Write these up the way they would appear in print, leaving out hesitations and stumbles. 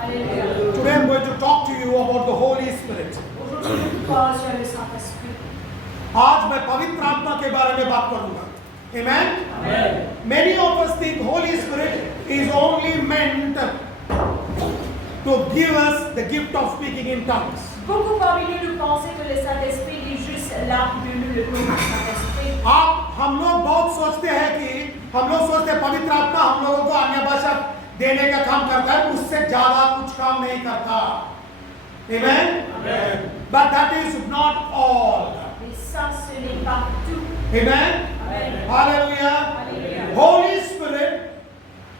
Hallelujah. Today I'm going to talk to you about the Holy Spirit. Aujourd'hui, je parle sur le Saint-Esprit. आज मैं पवित्र आत्मा के बारे में बात करूंगा. Amen? Amen. Many of us think Holy Spirit is only meant to give us the gift of speaking in tongues. Beaucoup parmi nous pensaient que le Saint-Esprit est juste là pour nous le don du Saint-Esprit. हम लोग बहुत सोचते हैं कि हम लोग सोचते हैं पवित्र आत्मा हम लोगों को अन्य भाषा देने का काम करता है, उससे ज्यादा कुछ काम नहीं करता. Amen? Amen. But that is not all. Mais ça, ce n'est pas tout. Amen? Amen. Hallelujah. Hallelujah. Holy Spirit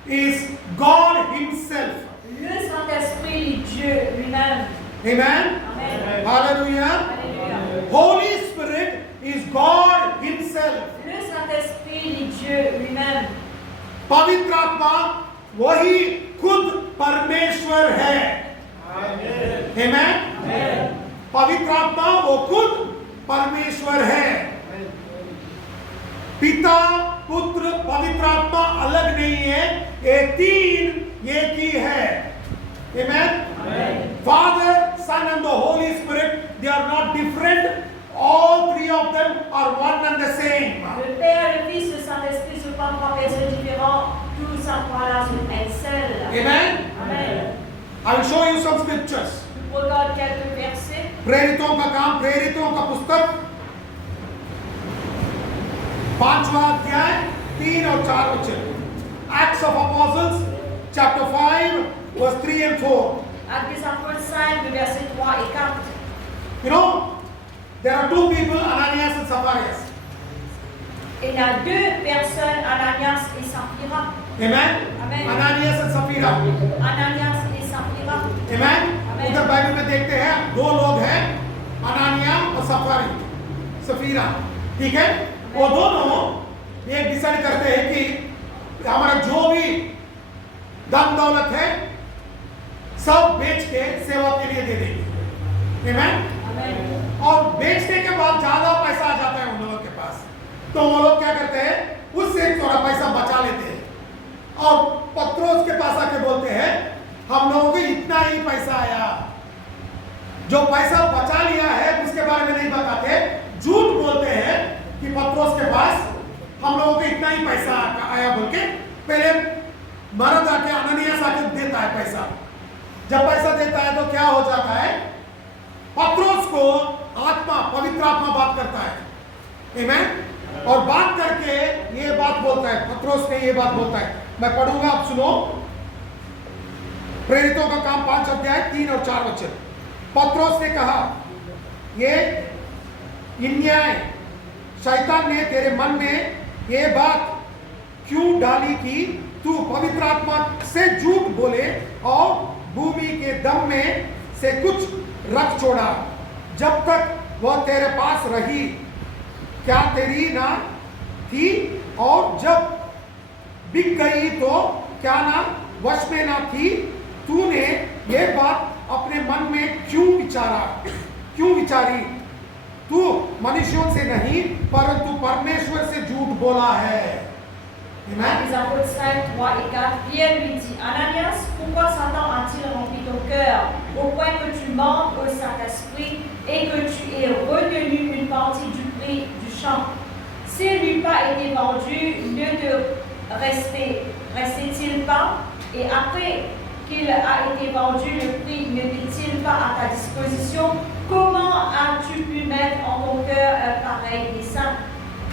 is God Himself. Le Saint-Esprit est Dieu lui-même. Amen? Amen. Hallelujah. Alléluia. Holy Spirit is God Himself. Le Saint-Esprit est Dieu lui-même. पवित्र आत्मा वही खुद परमेश्वर है. Amen? पवित्र आत्मा वो खुद परमेश्वर है. पिता पुत्र पवित्र आत्मा अलग नहीं है, ये तीन एक ही है. Amen? Father, Son and the Holy Spirit, they are not different. All three of them are one and the same. Le Père, le Fils, le Saint-Esprit ne sont pas trois personnes différentes. Tous en trois-là sont un seul. Amen? Amen. I will show you some scriptures. Nous regardons quelques versets. प्रेरितों का काम, प्रेरितों का पुस्तक 5वां अध्याय 3 और 4 वचन. Acts of Apostles chapter 5 verse 3 and 4. Actes des Apôtres 5, le verset 3 et 4. You know, there are two people, Ananias and Sapphira. Il y a deux personnes, Ananias et Saphira. Amen? Amen. Ananias and Sapphira. Ananias et Saphira. Amen? Amen. उधर Bible में देखते हैं दो लोग हैं, अनानिया और सफीरा. ठीक है? वो दोनों ये डिसाइड करते हैं कि हमारा जो भी धन दौलत है सब बेच के सेवा के लिए दे देंगे. Amen? Amen. और बेचने के बाद ज्यादा पैसा आ जाता है उन लोगों के पास, तो वो लोग क्या करते हैं, उससे थोड़ा पैसा बचा लेते हैं और पत्रोस के पास आके बोलते हैं हम लोगों को इतना ही पैसा आया. जो पैसा बचा लिया है उसके बारे में नहीं बताते, झूठ बोलते हैं कि पत्रोस के पास हम लोगों को इतना ही पैसा आया बोल के पहले मरद आके अननियास आके देता है पैसा. जब पैसा देता है तो क्या हो जाता है, पत्रोस को आत्मा पवित्र आत्मा बात करता है. आमीन? और बात करके ये बात बोलता है, पत्रोस ने ये बात बोलता है. मैं पढ़ूंगा, आप सुनो. प्रेरितों का काम 5 अध्याय 3 और 4 वचन. पत्रोस ने कहा, ये अन्याय शैतान ने तेरे मन में ये बात क्यों डाली कि तू पवित्र आत्मा से झूठ बोले और भूमि के दम में से कुछ रख छोड़ा. जब तक वह तेरे पास रही क्या तेरी ना थी, और जब बिक गई तो क्या ना वश में ना थी. तूने ये बात अपने मन में क्यों विचारी. तू मनुष्यों से नहीं परंतु परमेश्वर से झूठ बोला है. Actes des Apôtres 5, 3 et 4. Pierre lui dit, Ananias, pourquoi Satan a-t-il rempli ton cœur au point que tu mentes au Saint-Esprit et que tu aies retenu une partie du prix du champ? S'il n'eût pas été vendu, ne te restait-il pas? Et après qu'il a été vendu, le prix n'était-il pas à ta disposition? Comment as-tu pu mettre en ton cœur un pareil dessein?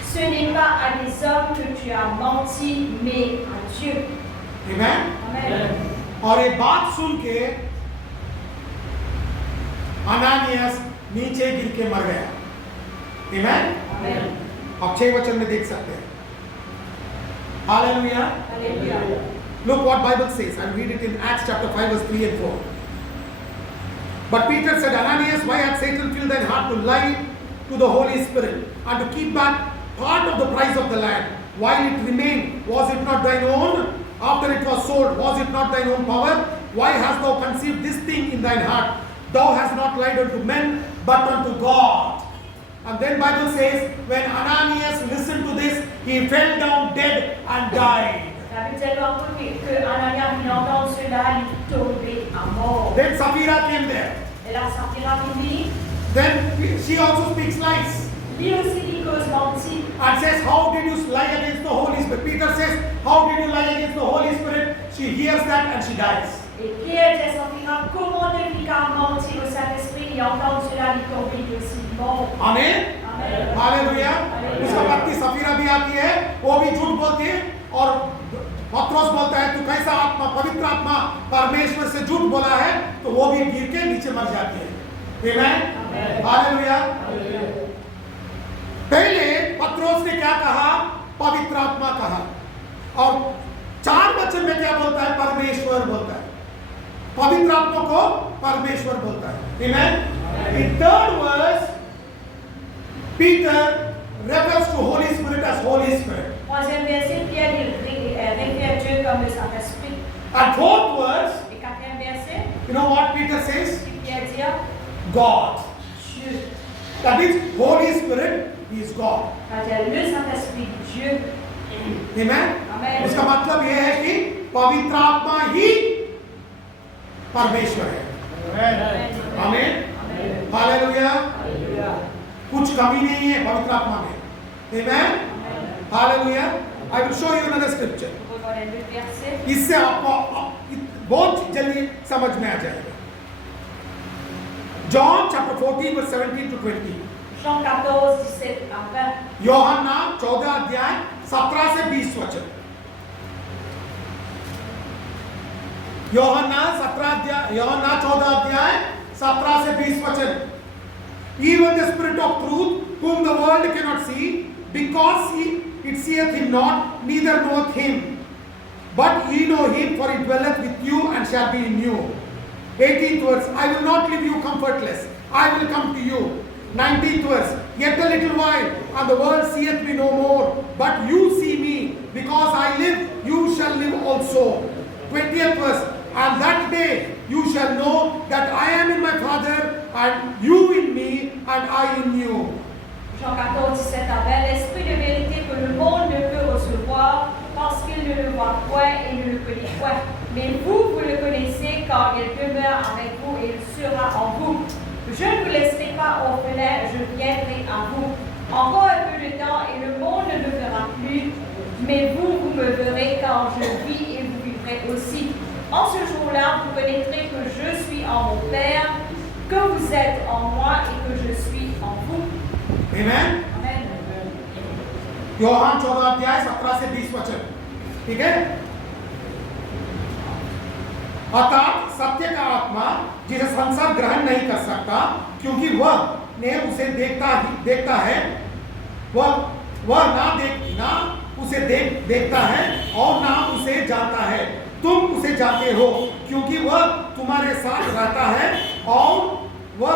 Ce n'est pas à des hommes que tu as menti, mais à Dieu. Amen? Amen. और ये बात सुन के अनानियास नीचे गिर के मर गया. Amen? Amen. आप 6 वचन में देख सकते हैं. Hallelujah. Alléluia. Look what Bible says. I'll read it in Acts chapter 5 verse 3 and 4. But Peter said, Ananias, why hath Satan filled thine heart to lie to the Holy Spirit and to keep back part of the price of the land while it remained? Was it not thine own? After it was sold, was it not thine own power? Why hast thou conceived this thing in thine heart? Thou hast not lied unto men, but unto God. And then Bible says, when Ananias listened to this, he fell down dead and died. La peut-être un peu que Ananias, il entend cela, il tombait à mort. Then Sapphira came there. Et là, Sapphira qui dit, Then she also speaks lies lui aussi dit cause mentie. and says, how did you lie against the Holy Spirit? Peter says, how did you lie against the Holy Spirit? She hears that and she dies. Et Pierre dit à Sapphira, comment Nephica mentit au Saint-Esprit, il entend cela, il tombait lui aussi mort. Amen. Amen. Hallelujah. उसका पत्नी सफीरा भी आती है, वो भी झूठ बोलती है और पत्रोस बोलता है तू कैसा आत्मा, पवित्र आत्मा परमेश्वर से झूठ बोला है, तो वो भी गिर के नीचे मर जाती है। आमेन। हालेलुया। पहले पत्रोस ने क्या कहा? पवित्र आत्मा कहा, और 4 वचन में क्या बोलता है? परमेश्वर बोलता है। पवित्र आत्मा को परमेश्वर बोलता है। आमेन। In third verse, Peter refers to Holy Spirit as Holy Spirit. Troisième verset, Pierre réfère Dieu comme le Saint-Esprit. And fourth verse, Et quatrième verset, you know what Peter says? Pierre dit, God. Dieu. That means Holy Spirit is God. C'est-à-dire le Saint-Esprit, Dieu. Amen. Amen. उसका मतलब यह है कि पवित्र आत्मा ही परमेश्वर है। आमीन। हालेलुया। कुछ कमी नहीं है पवित्र आत्मा में। Amen. Hallelujah. I will show you another scripture. On va voir les 2 versets. इससे आपको बहुत जल्दी समझ में आ जाएगा। John chapter 14 verse 17 to 20. Jean 14, 17 à 20. यूहन्ना 14 अध्याय 17 से 20 वचन। यूहन्ना 14 अध्याय 17 से 20 वचन। Even the Spirit of truth, whom the world cannot see, because it seeth him not, neither knoweth him. But ye know him, for he dwelleth with you and shall be in you. 18th verse, I will not leave you comfortless, I will come to you. 19th verse, yet a little while, and the world seeth me no more, but you see me, because I live, you shall live also. 20th verse, and that day you shall know that I am in my Father, and you in me, and I in you. Jean 14, 17 à 20. L'esprit de vérité que le monde ne peut recevoir parce qu'il ne le voit point et ne le connaît point. Mais vous, vous le connaissez car il demeure avec vous et il sera en vous. Je ne vous laisserai pas orphelins, je viendrai à vous. Encore un peu de temps et le monde ne me verra plus. Mais vous, vous me verrez car je vis et vous vivrez aussi. En ce jour-là, vous connaîtrez que je suis en mon Père, que vous êtes en moi et que je suis en vous. Amen. Amen. यूहन्ना 14 अध्याय 17 से 20 वचन। ठीक है। अर्थात सत्य का आत्मा जिसे संसार ग्रहण नहीं कर सकता, क्योंकि वह ने उसे देखता है, वह ना उसे देखता है और ना उसे जानता है। तुम उसे जानते हो क्योंकि वह तुम्हारे साथ रहता है और वह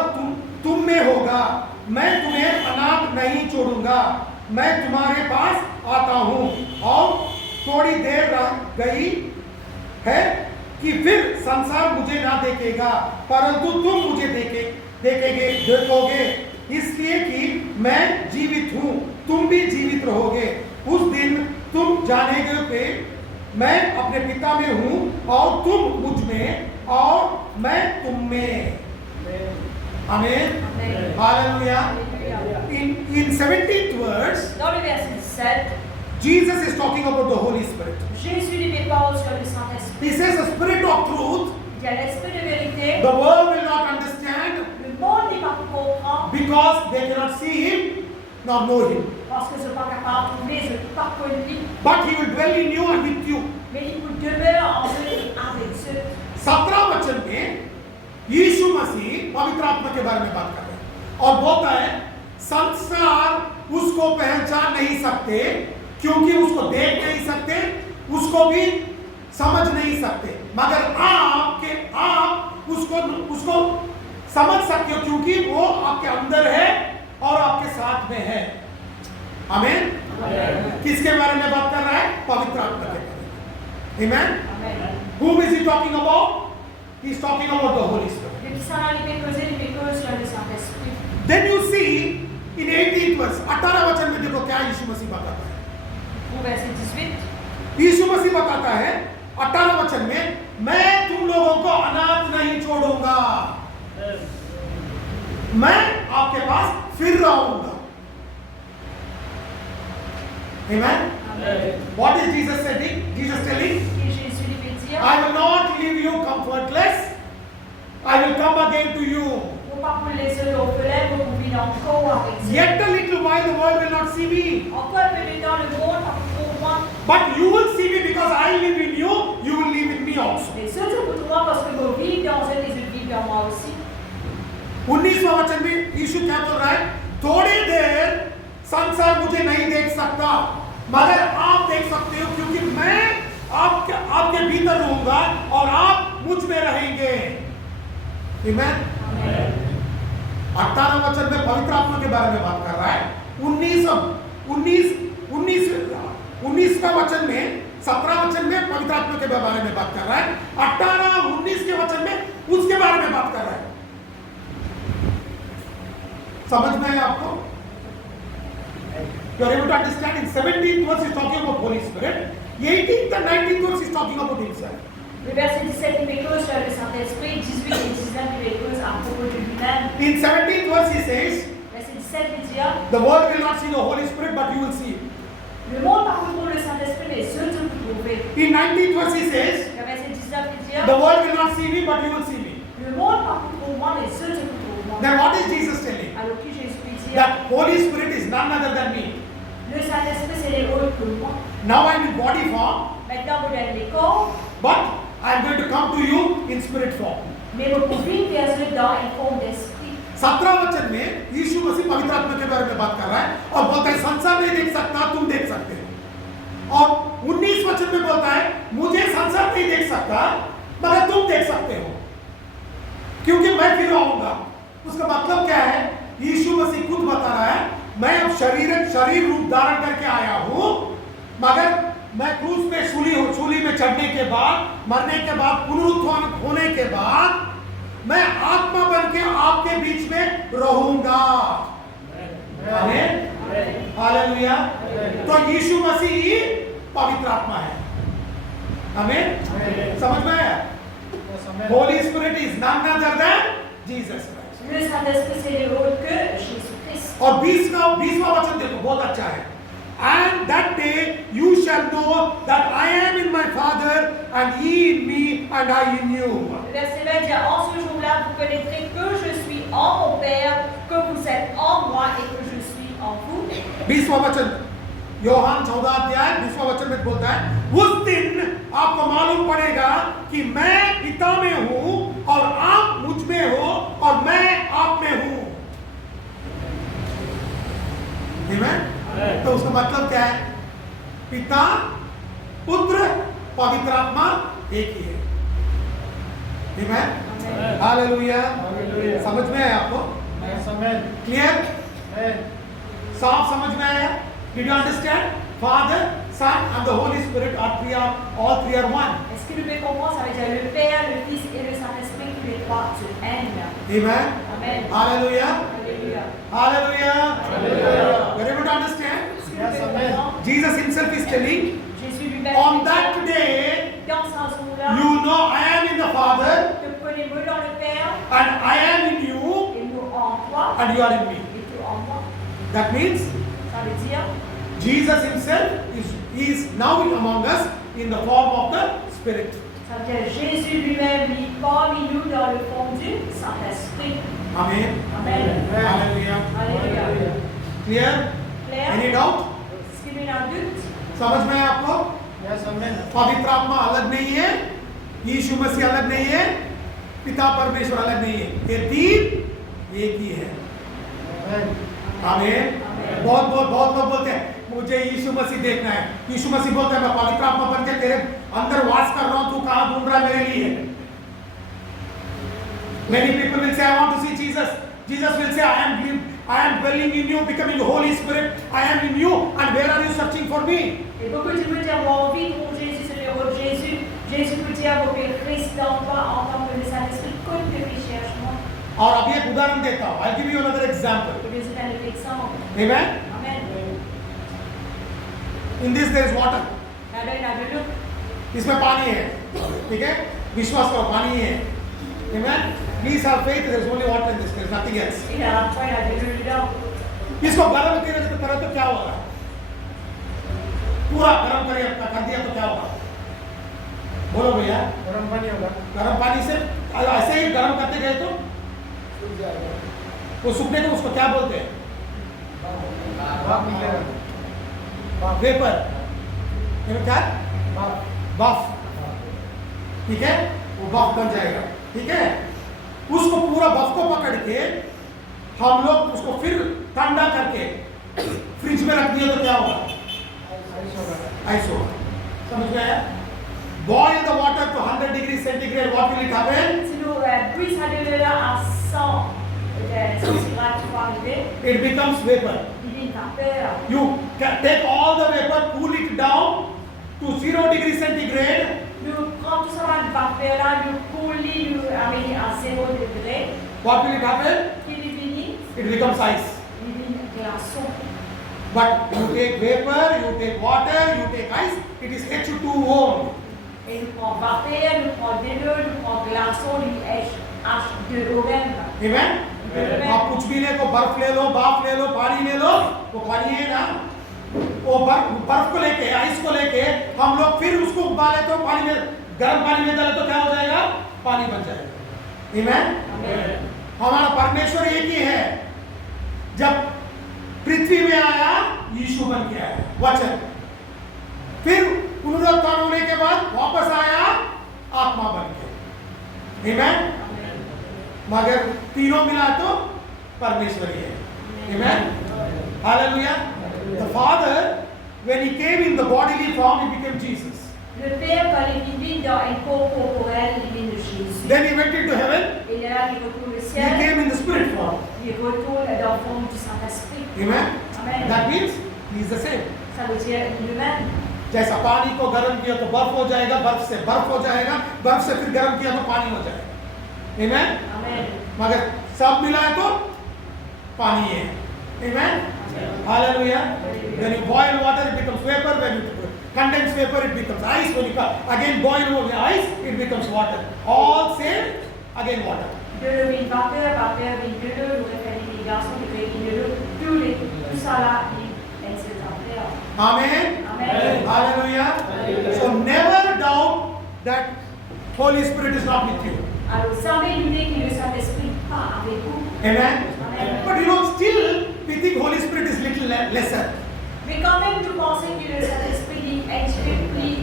तुम में होगा। मैं तुम्हें अनाथ नहीं छोड़ूंगा, मैं तुम्हारे पास आता हूँ। और थोड़ी देर रह गई है कि फिर संसार मुझे ना देखेगा, परंतु तुम मुझे देखोगे, इसलिए कि मैं जीवित हूँ, तुम भी जीवित रहोगे। उस दिन तुम जानेगे कि मैं अपने पिता में हूँ और तुम मुझ में और मैं तुम में। आमीन। Hallelujah. In 17th verse, Dans le verset 17, Jesus is talking about the Holy Spirit. Jésus lui parle sur le Saint-Esprit. He says the Spirit of truth, Il y a l'Esprit de vérité. the world will not understand Le monde n'est pas comprendre because they cannot see him nor know him. parce que je ne suis pas capable de trouver, je ne suis pas connu. But he will dwell in you and with you. Mais il vous demeure en eux et avec eux. 17 वचन में यीशु मसीह पवित्र आत्मा के बारे में बात कर रहे हैं और बोलता है संसार उसको पहचान नहीं सकते, क्योंकि उसको देख नहीं सकते, उसको भी समझ नहीं सकते, मगर आप उसको समझ सकते हो क्योंकि वो आपके अंदर है और आपके साथ में है। आमीन। किसके बारे में बात कर रहा है? पवित्र आत्मा के बारे में। आमीन। Whom is he talking about? He is talking about the Holy Spirit. Then you see in 18th verse, 18 वचन में देखो क्या यीशु मसीह बताता है। Au verset 18, यीशु मसीह बताता है 18 वचन में, मैं तुम लोगों को अनाथ नहीं छोड़ूंगा, मैं आपके पास फिर रहूंगा। Amen? What is Jesus saying? Jesus telling, Et Jésus lui fait dire, I will not leave you comfortless, I will come again to you. faut pas vous laisser l'orphelin, vous vivez encore avec ça. Yet a little while the world will not see me, Encore un peu de temps, le monde va pour moi. but you will see me because I live in you, you will live in me also. Mais surtout pour toi, parce que vous vivez dans un et je vis dans moi aussi. 19वां वचन में यीशु क्या बोल रहा है? थोड़ी देर संसार मुझे नहीं देख सकता, मगर आप देख सकते हो, क्योंकि मैं आपके भीतर रहूंगा और आप मुझ में रहेंगे। Amen? 18 वचन में पवित्र आत्मा के बारे में बात कर रहा है। 19वां वचन में 17 वचन में पवित्र आत्मा के बारे में बात कर रहा है। 18 19 के वचन में उसके बारे में बात कर रहा है। समझ में आया आपको? You are able to understand? In 17th verse is talking about Holy Spirit. 18th and 19th verse is talking about himself. Le verset 17 il met cause sur le Saint-Esprit, 18 et 19 il met cause à propos de lui-même. In 17th verse he says, Verset 17 il dit, the world will not see the Holy Spirit, but you will see him. le monde par contre le Saint-Esprit, mais ceux que vous trouvez. In 19th verse he says, Le verset 19 il dit, the world will not see me, but you will see me. le monde par contre pour moi, mais ceux que vous trouvez moi. Then what is Jesus telling? Alors qui Jésus lui dit, That Holy Spirit is none other than me. le Saint-Esprit c'est les autres que moi. Now I am in body form, Maintenant vous êtes les corps, but I am going to come to you in spirit form. mais vous pouvez vers eux dans une forme d'esprit. 17 वचन में यीशु मसीह पवित्र आत्मा के बारे में बात कर रहा है और बोलता है संसार नहीं देख सकता, तुम देख सकते हो। और 19 वचन में बोलता है मुझे संसार नहीं देख सकता, मगर तुम देख सकते हो, क्योंकि मैं फिर आऊंगा। उसका मतलब क्या है? यीशु मसीह खुद बता रहा है, मैं अब शरीर रूप धारण करके आया हूं, मगर मैं क्रूस पे सूली में चढ़ने के बाद, मरने के बाद, पुनरुत्थान होने के बाद मैं आत्मा बन के आपके बीच में रहूंगा। आमीन, हालेलुया। तो यीशु मसीह पवित्र आत्मा है। आमीन, समझ में आया? Holi spirit is none other than Jesus Christ. Le Saint-Esprit c'est les autres que Jésus-Christ. और 20वां वचन देखो, बहुत अच्छा है। And that day you shall know that I am in my Father and ye in me and I in you. Le verset 20 dit, en ce jour-là, vous connaîtrez que je suis en mon Père, que vous êtes en moi et que je suis en vous. 20वां वचन योहान 14 अध्याय 20वां वचन में बोलता है, उस दिन आपको मालूम पड़ेगा कि मैं पिता में हूं और आप मुझ में हो और मैं आप में हूं। Amen? तो उसका मतलब क्या है? पिता, पुत्र, पवित्र आत्मा एक ही है। Amen? हालेलुया। समझ में आया आपको? क्लियर? साफ समझ में आया? Did you understand? Father, Son and the Holy Spirit are all three are one. Est-ce que vous pouvez comprendre? Ça veut dire le Père, le Fils et le Saint-Esprit, tous les trois, Dieu aime. Amen? Amen. Hallelujah. Alléluia. Hallelujah. You're able to understand? Est-ce que vous pouvez comprendre? Jesus himself is telling, Jésus lui-même on dit, that day, dans ce jour-là, you know I am in the Father te connais-moi dans le Père and I am in you et nous en toi and you are in me. et tu en moi. That means Ça veut dire Jesus himself is now among us in the form of the Spirit. ça veut dire Jésus lui-même vit parmi nous dans le fond du Saint-Esprit. Amen. Amen. Hallelujah. Alléluia. Clear? Clair? Any doubt? Est-ce qu'il y a un doute? समझ में आया आपको? पवित्र आत्मा अलग नहीं है, यीशु मसीह अलग नहीं है, पिता परमेश्वर अलग नहीं है, ये तीन एक ही है। आमीन। बहुत लोग बोलते हैं मुझे यीशु मसीह देखना है। यीशु मसीह बोलते हैं मैं पवित्र आत्मा बन के तेरे अंदर वास कर रहा हूं, तू कहां ढूंढ रहा है मेरे लिए? Many people will say I want to see Jesus. Jesus will say I am dwelling in you, becoming the Holy Spirit. I am in you, and where are you searching for me? Et beaucoup de gens veulent dire, moi envie de mon Jésus, c'est le héros de Jésus. Jésus peut dire, vous pouvez rester en toi en tant que le Saint-Esprit, comme que tu cherches moi. और अब एक उदाहरण देता हूं। I'll give you another example. Et bien, c'est un autre exemple. Amen. Amen. In this there is water. Là, Ada yang ada dulu. इसमें पानी है, ठीक है, विश्वास करो पानी है, amen, please have faith, there is only water in this, there is nothing else. Ini dalam apa yang ada dulu di dalam. इसको गरम करो तो क्या होगा, पूरा गरम कर दिया तो क्या होगा, बोलो भैया, गरम पानी होगा, गरम पानी से ऐसे ही गरम करते गए तो सूख जाएगा, वो सूखने को उसको क्या बोलते हैं, भाप निकलेगा, भाप, वेपर, क्या, भाप, बफ, ठीक है, वो बफ बन जाएगा, ठीक है, उसको पूरा बफ को पकड़ के हम लोग उसको फिर ठंडा करके फ्रिज में रख दिया तो क्या होगा, आइस होगा, आइस होगा, समझ में आया? Boil the water to 100 degrees centigrade, what will it happen? Si nous brisons de là à 100 centigrades pour arriver, It becomes vapor. il y a une vapeur. You take all the vapor, cool it down to 0 degrees centigrade. Nous prenons tout ça de vapeur là, nous coulons, nous amenons à 0 degré. What will it happen? Qui est fini? It becomes ice. Il y a une glaçon. But you take vapor, you take water, you take ice, it is H2O. Et nous prenons vapeur, nous prenons de l'eau, nous prenons glaçon, nous H2O même. Amen? आप कुछ भी ले को बर्फ ले लो, बाफ ले लो, पानी ले लो, वो पानी है ना, वो बर्फ को लेके, आइस को लेके हम लोग फिर उसको उबाले तो पानी में, गर्म पानी में डाले तो क्या हो जाएगा, पानी बन जाएगा। Amen? हमारा परमेश्वर एक ही है, जब पृथ्वी में आया यीशु बन के आया, वचन, फिर पुनरुत्थान होने के बाद वापस आया आत्मा बन के। Amen? मगर तीनों मिला तो परमेश्वर ही है। Amen? Hallelujah. The Father, when he came in the bodily form, he became Jesus. Le Père, quand il vit dans un corps corporel, il vient de Jésus. Then he went into heaven. Et là, il retourne au He ciel. came in the spirit form. Il retourne dans la forme du Saint-Esprit. Amen? Amen. That means he is the same. Ça veut dire lui-même. जैसा पानी को गर्म किया तो बर्फ हो जाएगा, बर्फ से बर्फ हो जाएगा, बर्फ से फिर गर्म किया तो पानी हो जाएगा। Amen? Amen. मगर सब मिला है तो पानी है। Amen? Hallelujah. When you boil water, it becomes vapor. When you condense vapor, it becomes ice. When you again boil ice, it becomes water. All same, again water. De l'eau vient vapeur, vapeur vient de l'eau, nous référons les garçons qui viennent de l'eau, tout ça là, il se vapeur. Amen? Amen. Hallelujah. So never doubt that Holy Spirit is not with you. Alors, jamais douter que le Saint-Esprit n'est pas avec vous. Amen? Amen. But you know, still, we think Holy Spirit is little lesser. Mais quand même, nous pensons que le Saint-Esprit est un petit peu plus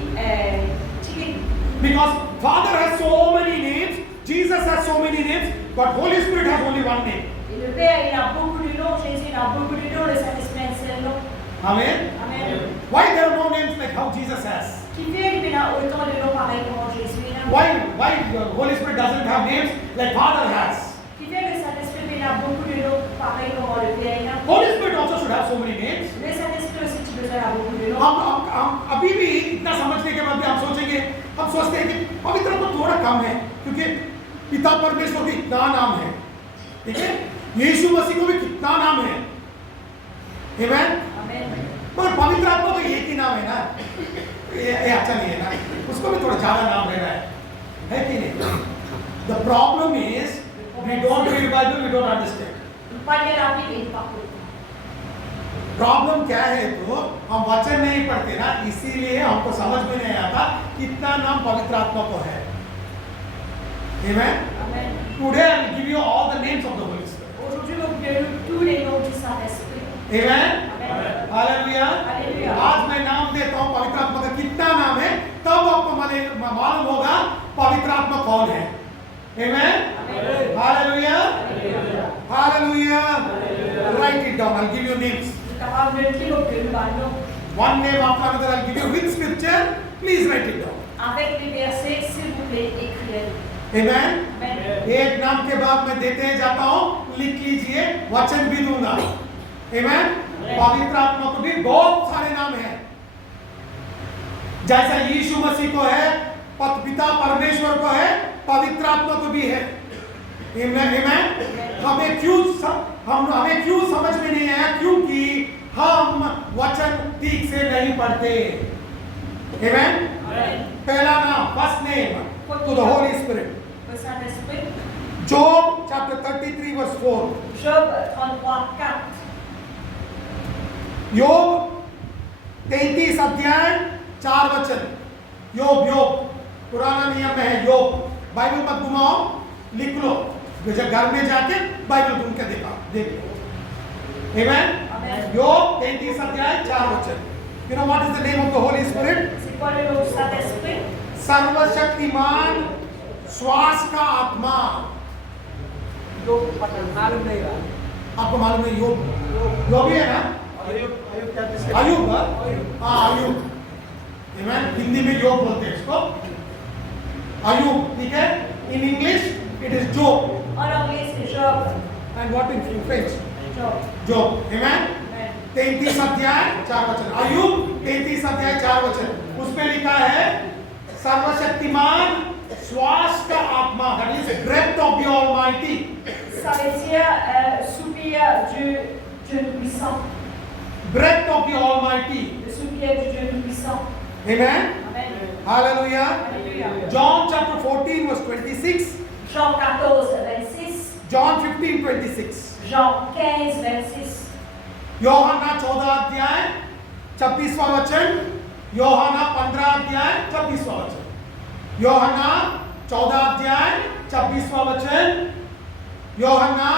typique. Because Father has so many names, Jesus has so many names, but Holy Spirit has only one name. Et le Père, il a beaucoup de noms, Jésus, il a beaucoup de noms, le Saint-Esprit a un seul nom. Amen? Amen. Why there are no names like how Jesus has? Qui fait qu'il a autant de noms pareils comme Jésus? Why the Holy Spirit doesn't have names like Father has? Qui fait que le Saint-Esprit il a beaucoup de noms pareils comme le Père? Holy Spirit also should have so many names. Le Saint-Esprit aussi, tu besoin d'avoir beaucoup de noms. हम अभी भी इतना समझने के बाद भी हम सोचेंगे, हम सोचते हैं कि पवित्र तो थोड़ा कम है, क्योंकि पिता परमेश्वर के इतना नाम है, ठीक है? यीशु मसीह को भी कितना नाम है, Amen? Amen. पर पवित्र आत्मा तो एक ही नाम है ना, ये अच्छा नहीं है ना, उसको भी थोड़ा ज़्यादा नाम लेना है कि नहीं? The problem is we don't read Bible, we don't understand. Pas lire la Bible et pas comprendre. Problem क्या है तो हम वचन नहीं पढ़ते ना, इसीलिए हमको समझ में नहीं आता कितना नाम पवित्र आत्मा को है। Amen? Amen. Today I will give you all the names of the Holy Spirit. Aujourd'hui, nous donne tous les noms du Saint-Esprit. Amen? Amen. Hallelujah. Hallelujah. आज मैं नाम देता हूँ पवित्र आत्मा का कितना नाम है, तब आपको मालूम होगा पवित्र आत्मा कौन है। Amen? Amen. Hallelujah. Hallelujah. Hallelujah. Write it down. I'll give you names. Capable de dire que nous parlons One name after another I'll give you with scripture. Please write it down. avec les versets, s'il vous plaît, écrivez. Amen. Amen. एक नाम के बाद मैं देते जाता हूँ, लिख लीजिए, वचन भी दूंगा। Amen. पवित्र आत्मा को भी बहुत सारे नाम हैं। जैसा यीशु मसीह को है, पिता परमेश्वर को है, पवित्र आत्मा को भी है। Amen. हमें क्यों समझ में नहीं आया? क्योंकि हम वचन ठीक से नहीं पढ़ते। Amen. Amen. पहला नाम, first name to the Holy Spirit. Au Saint-Esprit. Job chapter 33 verse 4. Job 33, 4. योग 33 अध्याय 4 वचन। योग पुराना नियम में है योग। बाइबल मत घुमाओ, लिख लो, जब घर में जाके बाइबल ढूंढ के देखो। Amen. Amen. योग 33 अध्याय 4 वचन। You know what is the name of the Holy Spirit? C'est quoi le nom du Saint-Esprit? सर्वशक्तिमान श्वास का आत्मा। योग मालूम नहीं रहा। आपको मालूम है योग ही है ना? आयुब क्या किसके? आयुब, हाँ आयुब। Amen. हिंदी में योग बोलते हैं इसको। आयुब, ठीक है? In English it is Job. En anglais, c'est Job. And what in French? Job. Job. Amen. Amen. 33 अध्याय 4 वचन। आयुब 33 अध्याय 4 वचन। उसमें लिखा है सर्वशक्तिमान श्वास का आत्मा, that is the breath of the Almighty. Ça veut dire soupir du Dieu Tout-Puissant. Breath of the Almighty. Le soupir du Dieu Tout-Puissant. Amen. Amen. Hallelujah. Alléluia. John chapter 14 verse 26. Jean 14, 26. John 15 26. Jean 15, 26. Yohana 14 अध्याय 26वां वचन। योहाना 15 अध्याय 26वां वचन। योहाना 14 अध्याय 26वां वचन। योहाना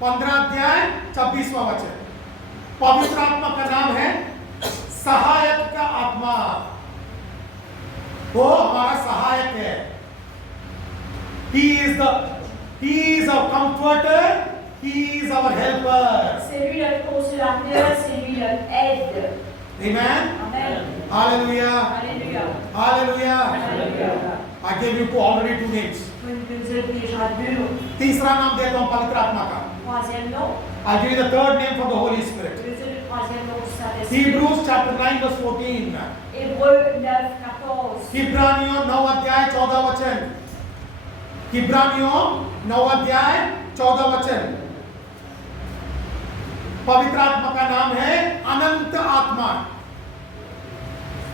15 अध्याय 26वां वचन। पवित्र आत्मा का नाम है सहायक का आत्मा। वो हमारा सहायक है। He is our comforter. He is our helper. C'est lui notre consolateur, c'est lui notre aide. Amen. Amen. Hallelujah. Alléluia. Hallelujah. Alléluia. I gave you already 2 names. Vous nous êtes déjà deux noms. तीसरा नाम देता हूँ पवित्र आत्मा का। Troisième nom. I'll give you the third name for the Holy Spirit. Je vais le troisième nom du Saint-Esprit. Hebrews chapter 9 verse 14. Hébreux 9, 14. इब्रानियों 9 अध्याय 14 वचन। इब्रानियों 9 अध्याय 14 वचन। पवित्र आत्मा का नाम है अनंत आत्मा।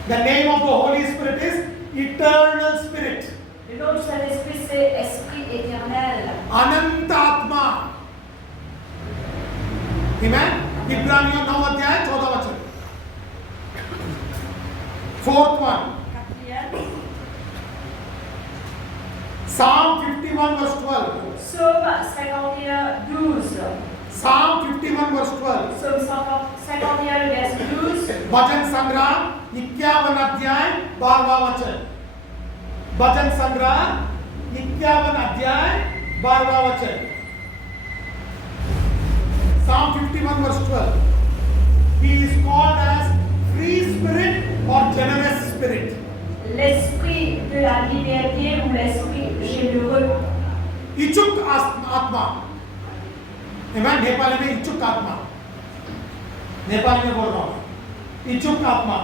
The name of the Holy Spirit is Eternal Spirit. Le nom du Saint-Esprit, c'est Esprit éternel. अनंत आत्मा। Amen. इब्रानियों 9 अध्याय 14 वचन। Fourth one. Quatrième. Psalm 51 verse 12. Psaume 51, 12. Psalm 51 verse 12. Psaume 51, le verset 12. भजन संग्रह 51 अध्याय 12वां वचन। भजन संग्रह 51 अध्याय 12वां वचन। Psalm 51 verse 12. He is called as free spirit or generous spirit. L'esprit de la liberté ou l'esprit généreux. इच्छुक आत्मा। Amen. नेपाली में इच्छुक आत्मा। नेपाली में बोल रहा हूँ। इच्छुक आत्मा।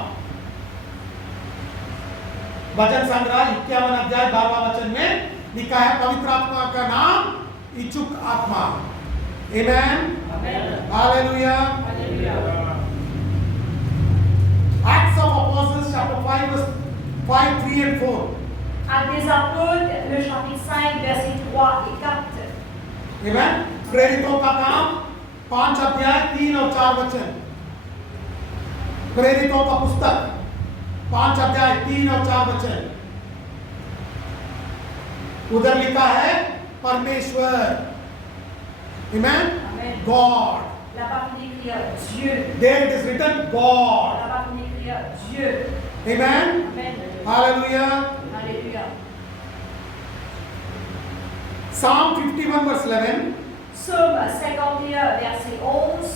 भजन संग्रह 51 अध्याय 12वां वचन में लिखा है पवित्र आत्मा का नाम इच्छुक आत्मा। Amen. Hallelujah. Alléluia. Acts of Apostles chapter 5 verse 5, 3 and 4. Actes des Apôtres, le chapitre 5, versets 3 et 4. Amen. प्रेरितों का काम 5 अध्याय 3 और 4 वचन। प्रेरितों का पुस्तक 5 अध्याय 3 और 4 वचन। उधर लिखा है परमेश्वर। Amen. Amen. God. Là-bas, on écrit Dieu. There it is written God. Là-bas, on écrit Dieu. Amen. Amen. Hallelujah. Alléluia. Psalm 51 verse 11. Psaume 51, verset 11.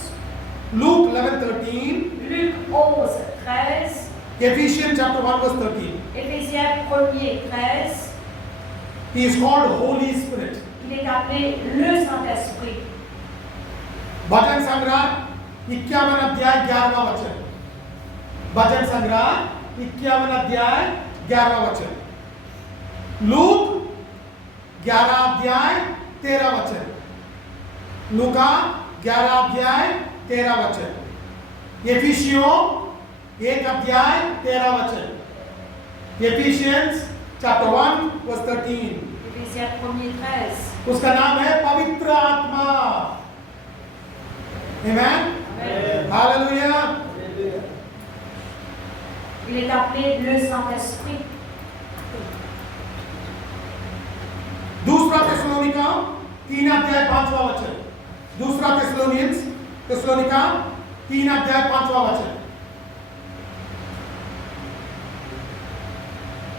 Luke 11:13. Luc 11, 13. Ephesians chapter 1 verse 13. Éphésiens 1er, 13. He is called Holy Spirit. Il est appelé le Saint-Esprit. भजन संग्रह 51 अध्याय 11वां वचन। भजन संग्रह 51 अध्याय 11वां वचन। Look 11 अध्याय 13 वचन। लूका 11 अध्याय 13 वचन। एफिसियों 1 अध्याय 13 वचन। Ephesians chapter 1 verse 13. Éphésiens 1er 13. उसका नाम है पवित्र आत्मा. Amen. Amen. Hallelujah. Il est appelé le Saint-Esprit. दूसरा थिस्सलुनीका 3 अध्याय 5वां वचन. दूसरा थिस्सलुनीका 3 अध्याय 5वां वचन.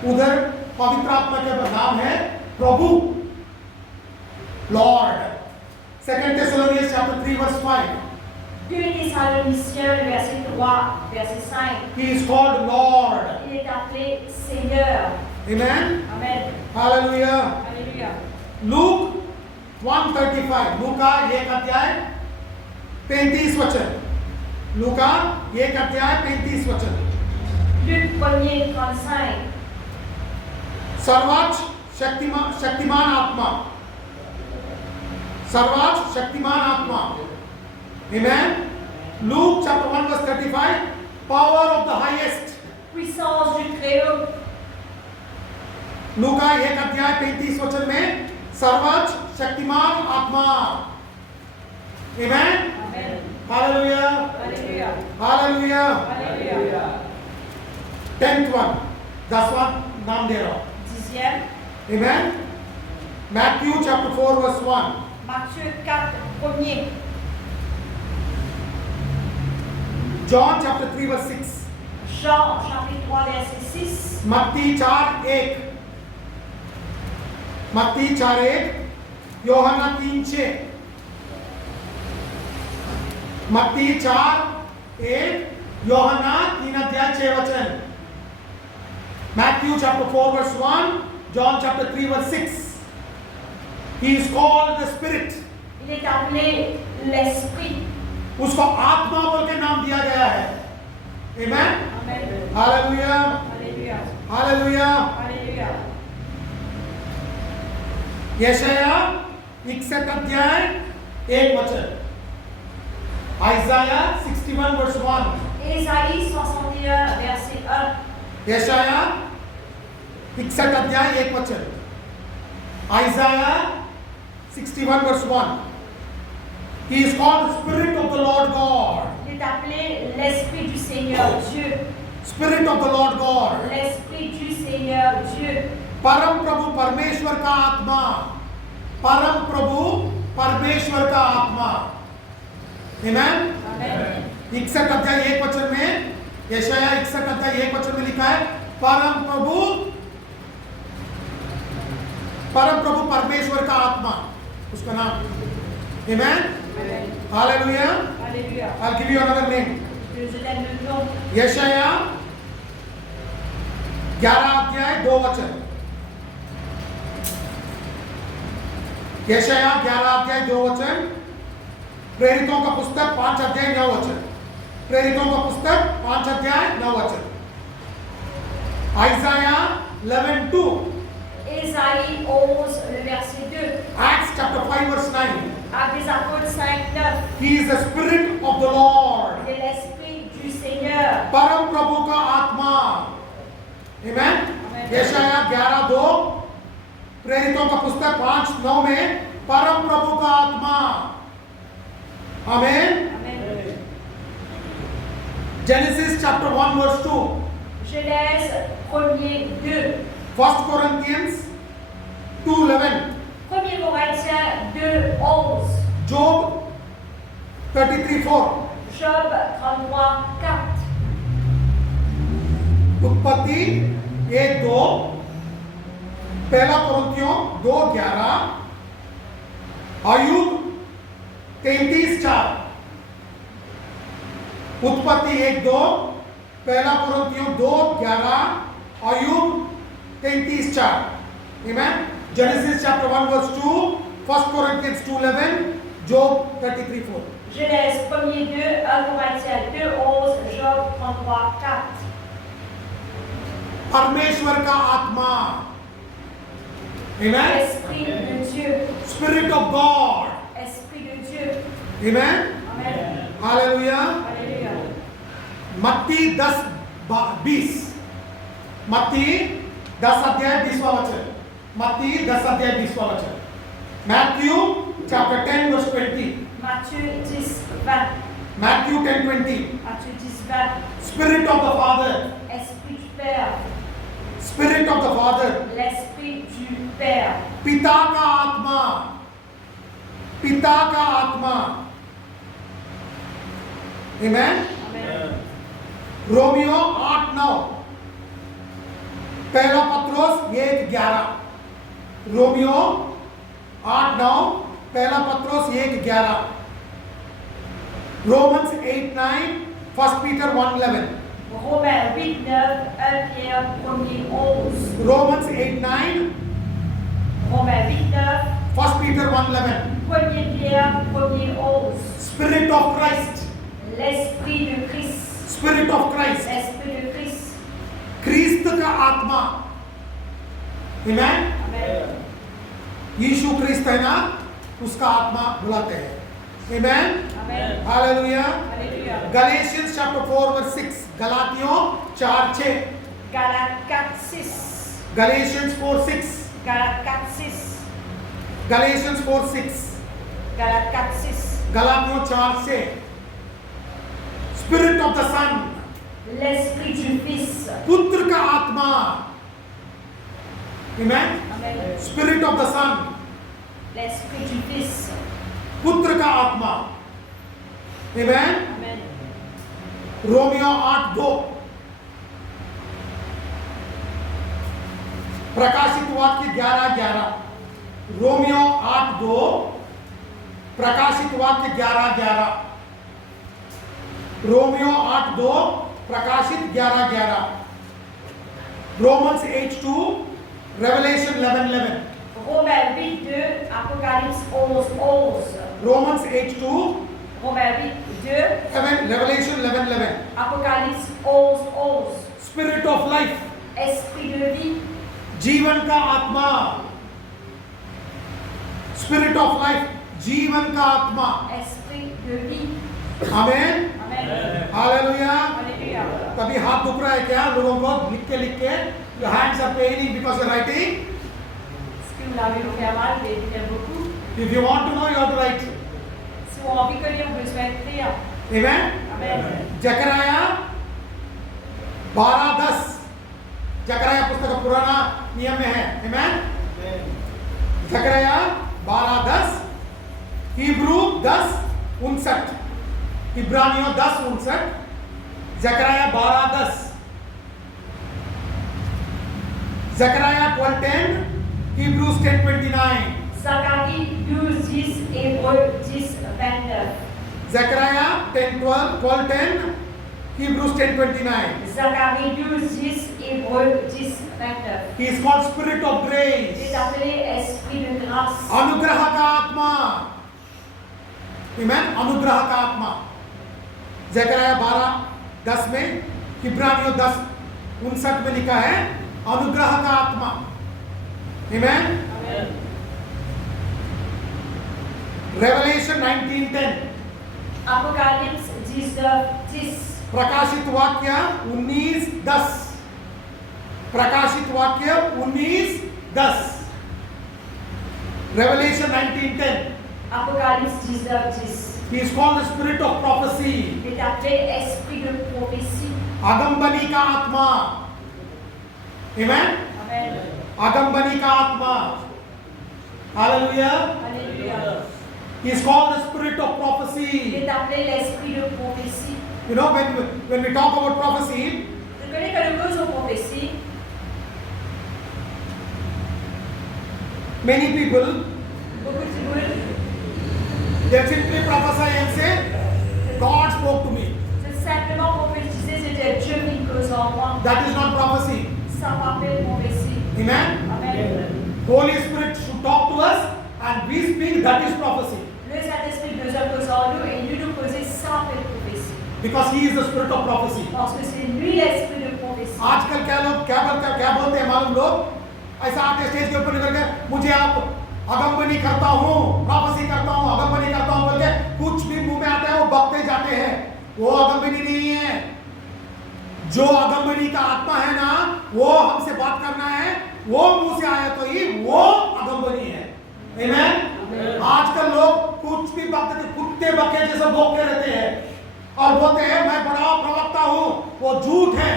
उधर पवित्र आत्मा का नाम है प्रभु, Lord. 2 Thessalonians chapter 3 verse 5. 2 Thessaloniciens, le verset 3, verset 5. He is called Lord. Il est appelé Seigneur. Amen. Amen. Hallelujah. Alléluia. Luke 1:35. लूका 1 अध्याय 35 वचन. लूका 1 अध्याय 35 वचन. Luc 1er 35. सर्वोच्च शक्तिमान आत्मा. सर्वोच्च शक्तिमान आत्मा. Amen. Luke chapter 1 verse 35. Power of the highest. Puissance du Très-Haut. लूका 1 अध्याय 35 वचन में सर्वोच्च शक्तिमान आत्मा. Amen. Amen. Hallelujah. Alléluia. Hallelujah. Alléluia. 10th one. 10वां नाम दे रहा हूं. 10e. Amen. Matthew chapter 4 verse 1. Matthieu 4, 1er. John chapter 3 verse 6. Jean chapitre 3, verset 6. मत्ती 4:1. मत्ती 4:1. यूहन्ना 3:6. मत्ती 4:1. यूहन्ना 3 अध्याय 6 वचन. Matthew chapter 4 verse 1. John chapter 3 verse 6. He is called the Spirit. Il est appelé l'Esprit. उसको आत्मा बोल के नाम दिया गया है. Amen. Amen. Hallelujah. Alléluia. Hallelujah. Alléluia. यशाया 61 अध्याय 1 वचन. Isaiah 61 verse 1. Ésaïe 61, verset 1. यशाया 61 अध्याय 1 वचन. Isaiah 61 verse 1. He is called the Spirit of the Lord God. Il est appelé l'Esprit du Seigneur Dieu. Spirit of the Lord God. L'Esprit du Seigneur Dieu. परम प्रभु परमेश्वर का आत्मा. परम प्रभु परमेश्वर का आत्मा. Amen. Amen. 61 अध्याय 1 वचन में, यशाया 61 अध्याय 1 वचन में लिखा है परम प्रभु परमेश्वर का आत्मा. उसका नाम. Amen. Amen. Hallelujah. Alléluia. I'll give you another name. Je donne le nom. यशाया 11 अध्याय 2 वचन. यशाया 11 अध्याय 2 वचन. प्रेरितों का पुस्तक 5 अध्याय 9 वचन. प्रेरितों का पुस्तक 5 अध्याय 9 वचन. Isaiah 11:2. Ésaïe 11, le verset 2. Acts chapter 5 verse 9. Actes des Apôtres 5, 9. He is the Spirit of the Lord. C'est l'Esprit du Seigneur. परम प्रभु का आत्मा. Amen. यशाया 11:2. प्रेरितों का पुस्तक 5:9 में परम प्रभु का आत्मा. Amen. Amen. Genesis chapter 1 verse 2. Genèse 1er 2. 1 Corinthians 2:11. 1er Corinthiens 2, 11. Job 33:4. Job 33, 4. उत्पत्ति 1:2. पहला कोरिन्थियों 2:11. अय्यूब 33:4. उत्पत्ति 1:2. पहला कोरिन्थियों 2:11. अय्यूब 33:4. Amen. Genesis chapter 1 verse 2. 1 Corinthians 2:11. Job 33:4. Genèse 1er 2, 1 Corinthiens 2, 11. Job 33, 4. परमेश्वर का आत्मा. Amen. Esprit de Dieu. Spirit of God. Esprit de Dieu. Amen. Amen. Hallelujah. Alléluia. मत्ती 10:20. मत्ती 10 अध्याय 20वां वचन, मत्ती 10 अध्याय 20वां वचन, Matthew chapter 10 verse 20, Matthieu 10, 20. Matthew 10:20, Matthieu 10, 20. Spirit of the father, Esprit du Père. Spirit of the father, L'Esprit du Père. पिता का आत्मा, पिता का आत्मा, आमेन। Amen. रोमियो 8:9, पहला पत्रोस 1:11, रोमियो 8:9, पहला पत्रोस 1:11, Romans 8:9, 1 Peter 1:11, Romains 8, 9, 1 Pierre 1er 11. Romans 8:9, Romains 8, 9, 1 Peter 1:11, 1er Pierre 1er 11. Spirit of Christ, L'Esprit de Christ. Spirit of Christ, L'Esprit de Christ. क्रिस्त का आत्मा, आमेन। Amen. यीशु क्रिस्त है ना, उसका आत्मा बुलाते हैं, amen, Amen. Hallelujah. Alléluia. Galatians chapter 4 verse 6, गलातियों 4:6, Galates 4, 6. Galatians 4:6, Galates 4, 6. Galatians 4:6, Galates 4, 6. गलातियों 4:6, spirit of the son, L'Esprit du Fils. पुत्र का आत्मा, amen, Amen. Spirit of the son, L'Esprit du Fils. पुत्र का आत्मा, आमेन। Amen. रोमियो 8:2, प्रकाशित वाक्य 11:11, रोमियो 8:2, प्रकाशित वाक्य 11:11, रोमियो 8:2, प्रकाशित 11:11, Romans 8:2, revelation 11:11, Romains 8, 2. Apocalypse 11, 11. Romans 8:2, Romains 8, 2. Revelation 11:11, Apocalypse 11, 11. Spirit of life, Esprit de vie. जीवन का आत्मा, स्पिरिट ऑफ लाइफ, जीवन का आत्मा, Esprit de vie. आमेन, Amen. हालेलुया। Alléluia. कभी हाथ दुख रहा है क्या लोगों को, लिख के your hands are paining because you're writing? Est-ce que vous l'avez fait mal, d'écrire beaucoup? If you want to know, you have to write, Si vous avez envie que lire, vous besoin d'écrire. amen। Amen. जकराया 12:10, जकराया पुस्तक पुराना नियम में है, amen। जकराया 12:10, Hebrew 10:59, इब्रानियों 10:59, जकराया 12:10, जकराया 12:10, Hebrews 10:29, Zacharie 12, 10, Hébreux 10, 29. जकराया 12:10, Hebrews 10:29. Zacharie 12, 10, Hébreux 10, 29. He is called Spirit of Il Grace, est appelé Esprit de grâce. अनुग्रह का आत्मा, amen, अनुग्रह का आत्मा। जकराया 12:10 में, इब्रानियों 10:59 में लिखा है अनुग्रह का आत्मा, amen। Amen. Revelation 19:10, Apocalypse 19, 10. प्रकाशित वाक्य 19:10, प्रकाशित वाक्य 19:10, revelation 19:10। Apocalypse 19, 10. He is called the spirit of prophecy, Il est appelé Esprit de prophétie. आगमबनी का आत्मा, amen, Amen. आगमबनी का आत्मा, hallelujah. Alléluia. He is called the spirit of Il prophecy. est appelé l'Esprit de prophétie. You know, when we talk about prophecy, Je connais quelque chose aux prophéties. many people, Beaucoup de monde, they simply prophesy and say, God spoke to me. c'est simplement prophétiser, c'était Dieu mis une chose en moi. That is not prophecy, Ça m'appelle prophétie. amen. Amen. Holy Spirit should talk to us and we speak, that is prophecy, Le Saint-Esprit besoin causer en nous et nous causer ça appelle prophétie. because he is the spirit of prophecy. Parce que c'est lui l'Esprit de prophétie. आजकल क्या लोग क्या बोलते हैं मालूम, लोग ऐसा आते स्टेज के ऊपर निकल के मुझे आप अगमबनी करता हूँ, प्रॉफेसी करता हूँ, अगमबनी करता हूँ बोल के कुछ भी मुंह में आता है वो बकते जाते हैं। वो अगमबनी नहीं है। जो अगंबनी का आत्मा है ना, वो हमसे बात करना है, वो मुंह से आया तो ही वो अगंबनी है। आमीन। आजकल लोग कुछ भी बकते कुत्ते बके जैसे भौंकते रहते हैं और बोलते हैं मैं बड़ा प्रवक्ता हूं, वो झूठ है।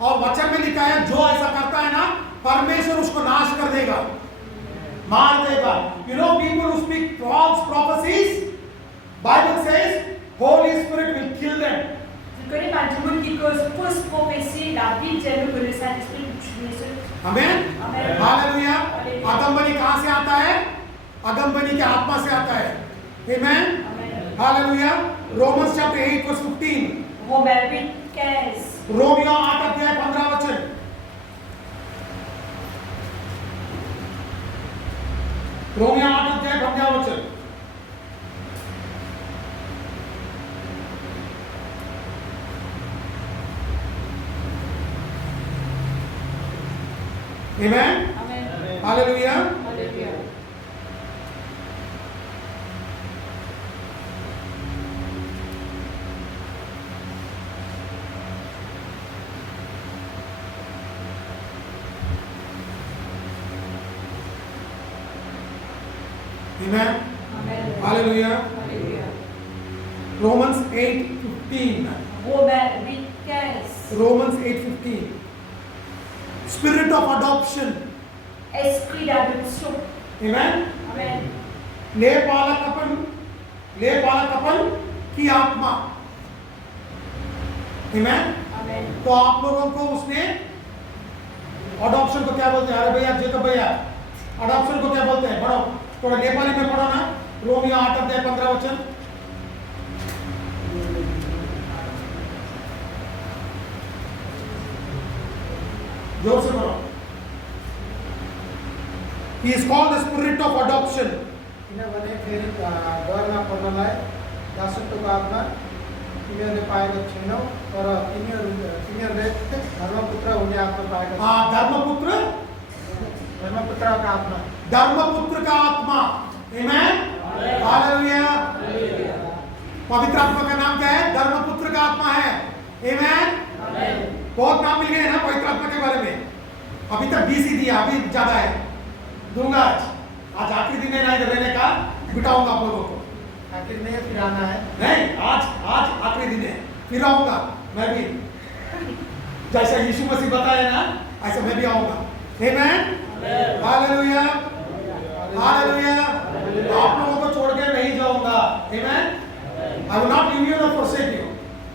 और वचन में लिखा है जो ऐसा करता है ना, परमेश्वर उसको नाश कर देगा, मार देगा। You know people who speak false prophecies, Bible says Holy Spirit will kill them. Je connais pas du monde qui cause fausse prophétie. La Bible dit nous que le Saint-Esprit peut tuer ceux. Amen. Amen. Hallelujah. Alléluia. अगंबनी कहां से आता है? अगंबनी के आत्मा से आता है। Amen. Amen. Hallelujah. Romans chapter 8 verse 15. Romains 8, 15. Romeo 8 अध्याय 15 वचन। रोमियो 8 अध्याय 15 वचन। Amen. Amen. Hallelujah. Alléluia. Amen. Amen. Hallelujah. Alléluia. Romans 8:15. Romains 8, 15. Romans 8:15. Spirit of adoption. Esprit d'adoption. Amen. Amen. लेपालकपन की आत्मा। Amen. Amen. तो आप लोगों को उसने अडॉप्शन को क्या बोलते हैं? अरे भैया जेकब भैया, अडॉप्शन को क्या बोलते हैं? पढ़ो, थोड़ा नेपाली में पढ़ो ना। रोमियो 8 अध्याय 15 वचन। जोर से पढ़ो। He is called the spirit of adoption. किनभने फेरि डरमा पर्नलाई दासत्वको आत्मा तिमीहरूले पाएका छैनौ, तर तिमीहरूले धर्मपुत्र हुने आत्मा पाएका छौ। हाँ, धर्मपुत्र, धर्मपुत्रका आत्मा। धर्मपुत्र का आत्मा। Amen. हालेलुया। पवित्र आत्मा का नाम क्या है? धर्मपुत्र का आत्मा है। Amen. बहुत नाम मिल गए ना पवित्र आत्मा के बारे में। अभी तक 20 ही दिया, अभी ज्यादा है, दूंगा आज आखिरी दिन है ना इधर रहने का, बिठाऊंगा आप लोगों को। आखिर नहीं फिर आना है। नहीं, आज आखिरी दिन है, फिर आऊंगा मैं भी। जैसा यीशु मसीह बताया ना, ऐसा मैं भी आऊंगा। Amen. हालेलुया। हालेलुया। आप लोगों को छोड़ के नहीं जाऊंगा। Amen. I will not leave you nor forsake you.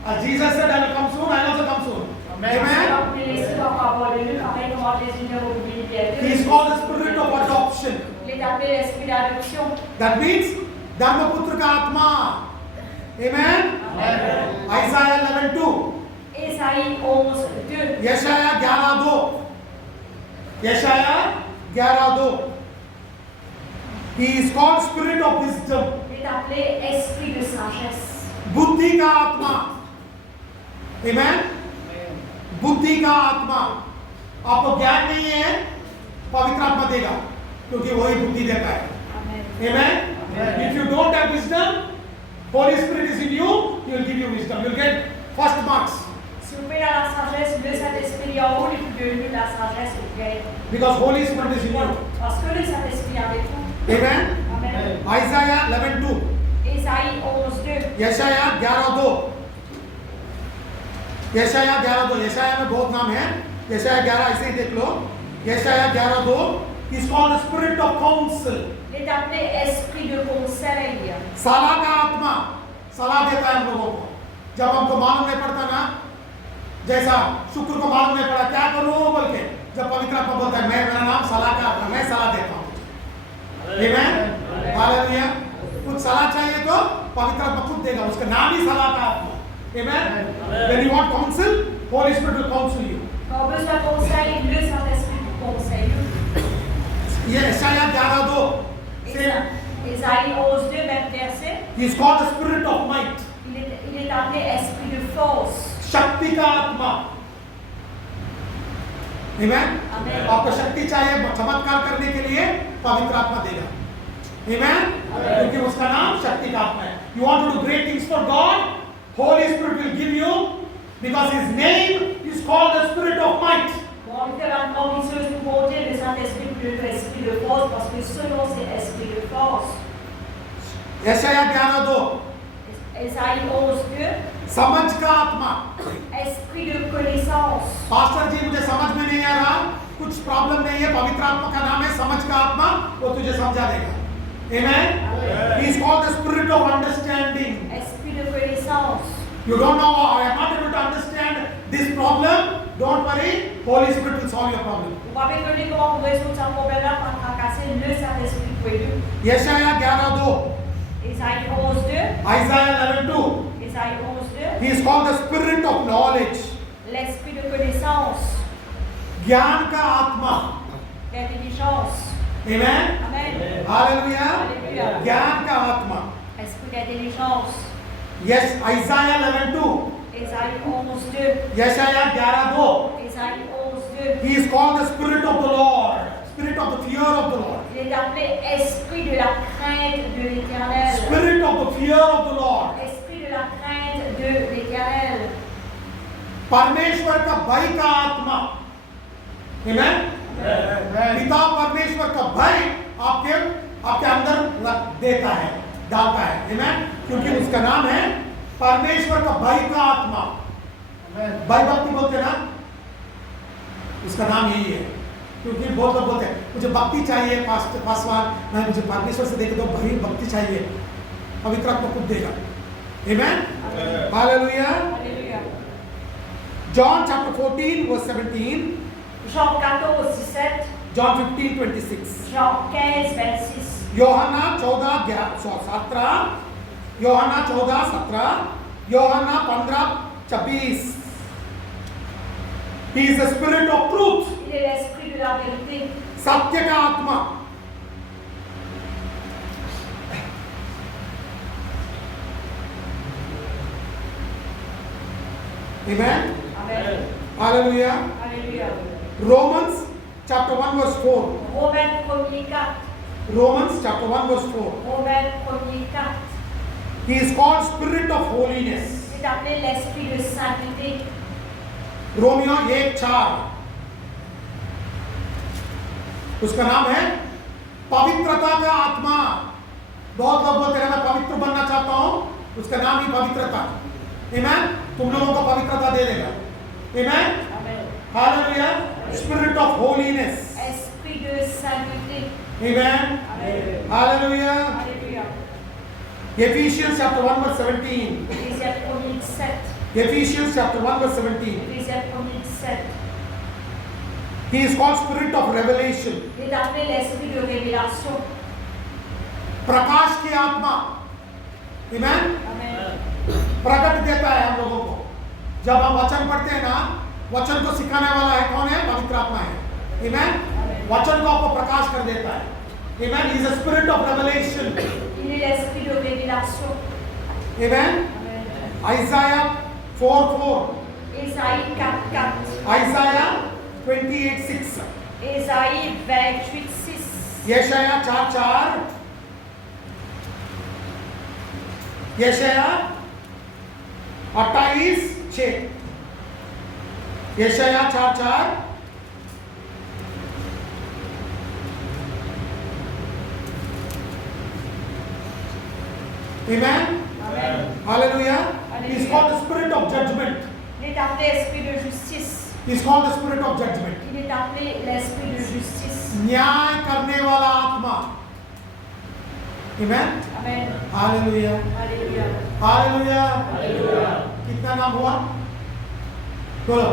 As Jesus said, I will come soon, I will also come soon. Amen. He is called the spirit of adoption. Il est appelé l'esprit d'adoption. That means धर्मपुत्र का आत्मा। Amen. Isaiah 11:2. Ésaïe 11:2. यशाया 11:2। यशाया 11:2। He is called spirit of wisdom. Il est appelé esprit de sagesse. बुद्धि का आत्मा। Amen. बुद्धि का आत्मा। आपको ज्ञान नहीं है, पवित्र आत्मा देगा, क्योंकि वही बुद्धि देता है। Amen. If you don't have wisdom, Holy Spirit is in you, He will give you wisdom. You will get first marks. Si vous payez la sagesse, le Saint-Esprit est en vous, il peut donner la sagesse au grec. Because Holy Spirit is in you. Parce que le Saint-Esprit est avec vous. Amen. Amen. Isaiah 11:2. Ésaïe 11:2. यशाया 11:2। यशाया 11:2। यशाया में बहुत नाम है। यशाया 11 ऐसे ही देख लो। यशाया 11:2। He is called the spirit of counsel. Il est appelé esprit de conseil. सलाह का आत्मा, सलाह देता है हम लोगों को। जब हमको मालूम नहीं पड़ता ना, जैसा शुक्र को मालूम नहीं पड़ा क्या करूं बोल के, जब पवित्र आत्मा बोलता है मैं, मेरा नाम सलाह का आत्मा, मैं सलाह देता हूं। Amen. हालेलुया। कुछ सलाह चाहिए तो पवित्र आत्मा खुद देगा, उसका नाम ही सलाह का आत्मा। Amen. When you want counsel, Holy Spirit will counsel you. Quand on besoin de conseil, le Saint-Esprit vous conseille. ये यशाया 11:2। Ésaïe 11:2, même verset. He is called the spirit of might. Il est appelé esprit de force. शक्ति का आत्मा। Amen. Amen. आपको शक्ति चाहिए चमत्कार करने के लिए, पवित्र आत्मा देगा। Amen. क्योंकि उसका नाम शक्ति का आत्मा है। You want to do great things for God, Holy Spirit will give you, because His name is called the spirit of might. Bon, en littéralement ambitieuse, nous pouvons dire le Saint-Esprit plus que l'esprit de force, parce que selon c'est esprit de force. यशाया 11:2 Ésaïe 11:2, समझ का आत्मा। esprit de connaissance. Pastor जी मुझे समझ में नहीं आ रहा, कुछ प्रॉब्लम नहीं है, पवित्र आत्मा का नाम है समझ का आत्मा, वो तुझे समझा देगा। Amen. He is called the spirit of understanding. Esprit de connaissance. You don't know, I am not able to understand this problem. Don't worry, Holy Spirit will solve your problem. Vous m'avez donné comment vous résoudre ce problème-là par tracasser le Saint-Esprit pour lui. यशाया 11:2, Ésaïe 11:2, Isaiah 11:2. Ésaïe 11:2, He is called the spirit of knowledge. l'esprit de connaissance, ज्ञान का आत्मा। l'intelligence. Amen. Amen. Hallelujah. Alléluia. ज्ञान का आत्मा। Esprit d'intelligence. Yes, Isaiah 11:2. Ésaïe 11:2, यशाया 11:2. Ésaïe 11:2. He is called the spirit of the Lord, spirit of the fear of the Lord, Il est appelé esprit de la crainte de l'Éternel. spirit of the fear of the Lord. Esprit de la crainte de l'Éternel. परमेश्वर का भय का आत्मा। Amen. पिता परमेश्वर का भय आपके अंदर देता है, डालता है। Amen. क्योंकि उसका नाम है परमेश्वर का भय का आत्मा। भय भक्ति बोलते हैं ना, उसका नाम यही है। क्योंकि बहुत लोग बोलते हैं मुझे भक्ति चाहिए, पासवान नहीं, मुझे परमेश्वर से देखे तो भय भक्ति चाहिए, पवित्र आत्मा खुद देगा। Amen. Hallelujah. Alléluia. John chapter 14 verse 17, Jean 14, 17, John 15:26, Jean 15, 26, Yohanna 14:17, Yohanna 14:17, Yohanna 15:26. He is the spirit of truth. il est l'esprit de la vérité. सत्य का आत्मा। Amen. Amen. Hallelujah. Alléluia. Romans chapter 1 verse 4. Romains 1:4. Romans chapter 1 verse 4. Romains 1:4. He is called spirit of holiness. C'est appelé l'esprit de sainteté. Romeo 1:4, उसका नाम है पवित्रता का आत्मा। बहुत लोग बोलते हैं मैं पवित्र बनना चाहता हूं, उसका नाम ही पवित्रता। Amen. तुम लोगों को पवित्रता दे देगा। Amen. Amen. Hallelujah. Spirit of holiness. Esprit de sainteté. Amen. Amen. Hallelujah. Alléluia. Ephesians chapter 1 verse 17. Éphésiens 1:17. Ephesians chapter 1 verse 17. Éphésiens 1:17. He is called spirit of revelation. Il est appelé l'esprit de révélation. प्रकाश की आत्मा। Amen. Amen. प्रकट देता है हम लोगों को। जब हम वचन पढ़ते हैं ना, वचन को सिखाने वाला है कौन है? पवित्र आत्मा है। Amen. वचन को आपको प्रकाश कर देता है। Amen. He is a spirit of revelation. Il est l'esprit de révélation. Amen. Amen. Isaiah 4:4. Ésaïe 4:4. Isaiah 28:6. Ésaïe 28:6. यशाया 4:4. यशाया 28:6. यशाया 4:4. Amen. Amen. Hallelujah. He is Hallelujah. called the spirit of judgment. Il est appelé esprit de justice. He is called the spirit of judgment. Il est appelé l'esprit de justice. न्याय करने वाला आत्मा। Amen. Amen. Hallelujah. Alléluia. Hallelujah. Alléluia. कितना नाम हुआ? बोलो।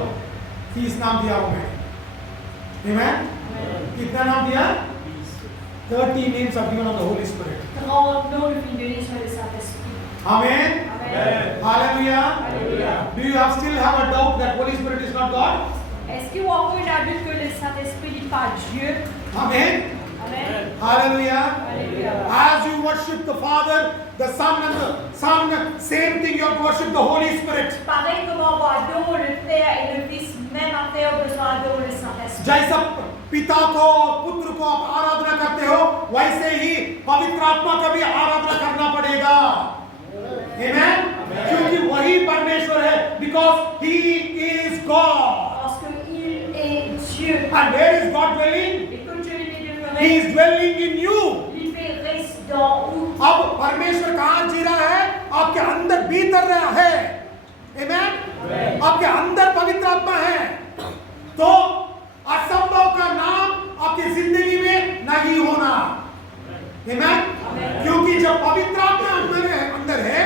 30 नाम दिया हूं मैं। Amen. Amen. कितना नाम दिया? 30 names are given of the Holy Spirit. 30 noms définis sur le Saint-Esprit. Amen. Amen. Hallelujah. Alléluia. Do you still have a doubt that Holy Spirit is not God? Est-ce qu'il y a encore une adulte que le Saint-Esprit n'est pas Dieu? Amen. Amen. Hallelujah. Alléluia. As you worship the Father, the Son, and the Son, same thing you have to worship the Holy Spirit. Pareil comme on va adorer le Père et le Fils, même affaire on besoin d'adorer le Saint-Esprit. जैसा पिता को पुत्र को आप आराधना करते हो, वैसे ही पवित्र आत्मा का भी आराधना करना पड़ेगा। Amen. क्योंकि वही परमेश्वर है, because he is God. Parce qu'il est Dieu. And where is God dwelling? Et que Dieu il est He demeuré, is dwelling in you. il fait résident où? अब परमेश्वर कहाँ जी रहा है? आपके अंदर भीतर रहा है। Amen? आपके अंदर पवित्र आत्मा है। तो असंभव का नाम आपकी जिंदगी में नहीं होना। Amen? क्योंकि जब पवित्र आत्मा अंदर है,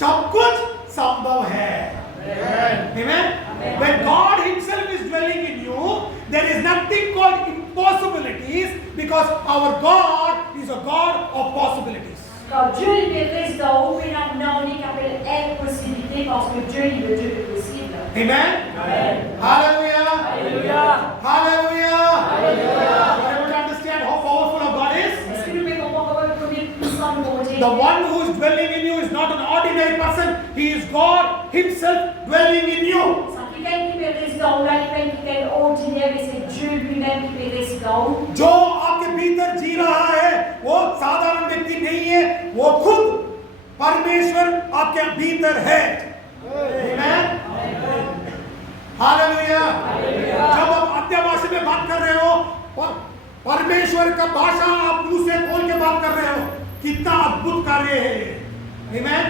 सब कुछ संभव है। Amen? When God Himself is dwelling in you, there is nothing called impossibilities because our God is a God of possibilities. Quand Dieu il fait résident où, il n'a pas qu'appelle impossibilité parce que Dieu il est le Dieu de possible. Amen? Amen. Hallelujah! Alléluia. Hallelujah! Alléluia. You are able to understand how powerful our God is? Est-ce que nous pouvons comprendre combien puissant nous sommes? The one who is dwelling in you is not an ordinary person. He is God Himself dwelling in you. C'est quelqu'un qui fait résident où, là, quelqu'un qui est ordinaire, mais c'est Dieu lui-même qui fait résident où. जो आपके भीतर जी रहा है वो साधारण व्यक्ति नहीं है, वो खुद परमेश्वर आपके भीतर है। Amen? Hallelujah! जब आप अन्य भाषा में बात कर रहे हो, परमेश्वर का भाषा आप मुंह से खोल के बात कर रहे हो, कितना अद्भुत कार्य है ये। Amen?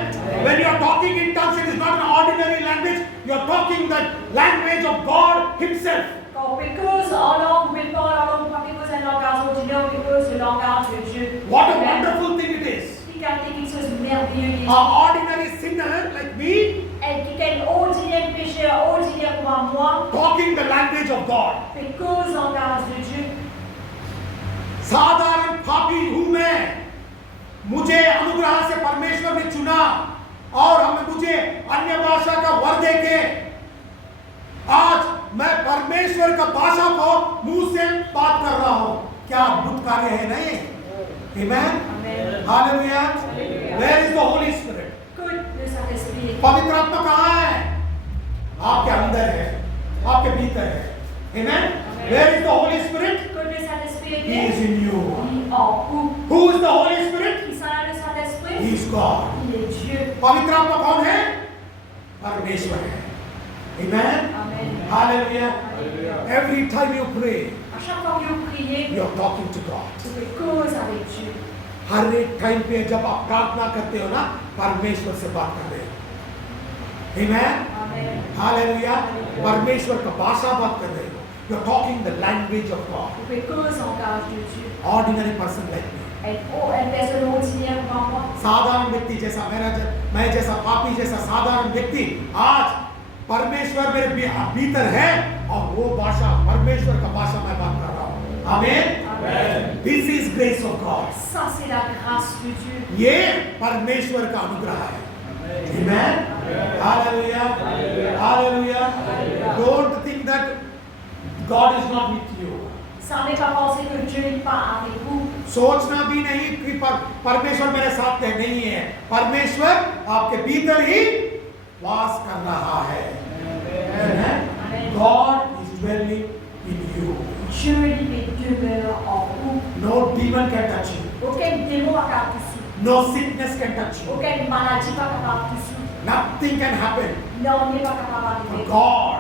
When you are talking in tongues, it is not an ordinary language. You are talking the language of God Himself. Quand on fait cause en langue, on fait pas en langue, on fait cause en langage ordinaire, on fait cause le langage de Dieu. What a wonderful thing it is. Quelqu'un qui fait quelque chose de merveilleux. An ordinary sinner like me Et quelqu'un est ordinaire, pécheur, ordinaire comme moi, talking the language of God. fait cause en langage de Dieu. साधारण पापी हूं मैं, मुझे अनुग्रह से परमेश्वर ने चुना और हमें मुझे अन्य भाषा का वर देके आज मैं परमेश्वर का भाषा को मुंह से बात कर रहा हूं। क्या अद्भुत कार्य है नहीं? Amen? Amen. Hallelujah. Hallelujah. Where is the Holy Spirit? Que le Saint-Esprit. पवित्र आत्मा कहाँ है? आपके अंदर है, आपके भीतर है। Amen? Where is the Holy Spirit? Que le Saint-Esprit He is est in you. il en où? Who is the Holy Spirit? Qui sont le Saint-Esprit? He is God. Il est Dieu. पवित्र आत्मा कौन है? परमेश्वर है। Amen? Amen. Hallelujah. Hallelujah. Every time you pray, À chaque fois que vous priez, you are talking to God. vous faites cause avec Dieu. हर एक time पे जब आप प्रार्थना करते हो ना, परमेश्वर से बात कर रहे हो। Amen? Amen. Hallelujah. Hallelujah. परमेश्वर का भाषा बात कर रहे हो। You are talking the language of God. Vous faites cause en langage de Dieu. Ordinary person like me. Une personne ordinaire comme moi. साधारण व्यक्ति जैसा मैं जैसा पापी जैसा साधारण व्यक्ति आज परमेश्वर मेरे भीतर है और वो भाषा परमेश्वर का भाषा मैं बात कर रहा हूँ। आमीन। Amen. This is grace of God. Ça, c'est la grâce de Dieu. ये परमेश्वर का अनुग्रह है। Amen. Hallelujah. Hallelujah. Don't think that God is not with you. Ça n'est pas penser que Dieu n'est pas avec vous. सोचना भी नहीं कि परमेश्वर मेरे साथ नहीं है। परमेश्वर आपके भीतर ही वास कर रहा है। Amen. God is dwelling in you. Dieu lui demeure en vous. No demon can touch you. Aucun démon n'a capable de vous. No sickness can touch you. Aucune maladie n'est capable de vous. Nothing can happen. Non, n'est pas capable For d'arriver. God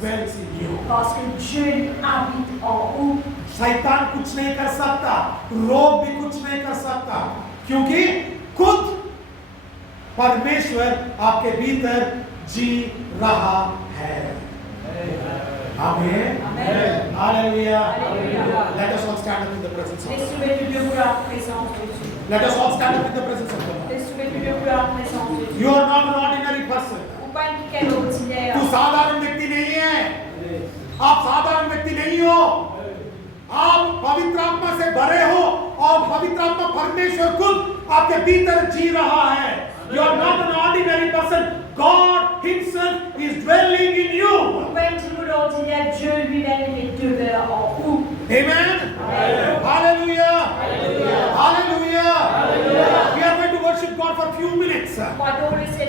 dwells in you. Parce que Dieu habite en vous. शैतान कुछ नहीं कर सकता, रोग भी कुछ नहीं कर सकता, क्योंकि खुद परमेश्वर आपके भीतर जी रहा है। आमीन। Amen. Hallelujah. Hallelujah. Let us all stand up in the presence of Les God. soumettez debout à la présence de Dieu. Let us all stand up in the presence of God. Les soumettez debout à la présence de Dieu. You are not an ordinary person. Ou pas quelqu'un ordinaire. तू साधारण व्यक्ति नहीं है। आप साधारण व्यक्ति नहीं हो। आप पवित्र आत्मा से भरे हो और पवित्र आत्मा परमेश्वर खुद आपके भीतर जी रहा है। You are not an ordinary person. God Himself is dwelling in you. Ou pas un petit mot ordinaire, Dieu lui-même est demeure en vous. Amen. Amen. Hallelujah. Hallelujah. Hallelujah. Hallelujah. We are going to worship God for a few minutes. Moi, donc, le Seigneur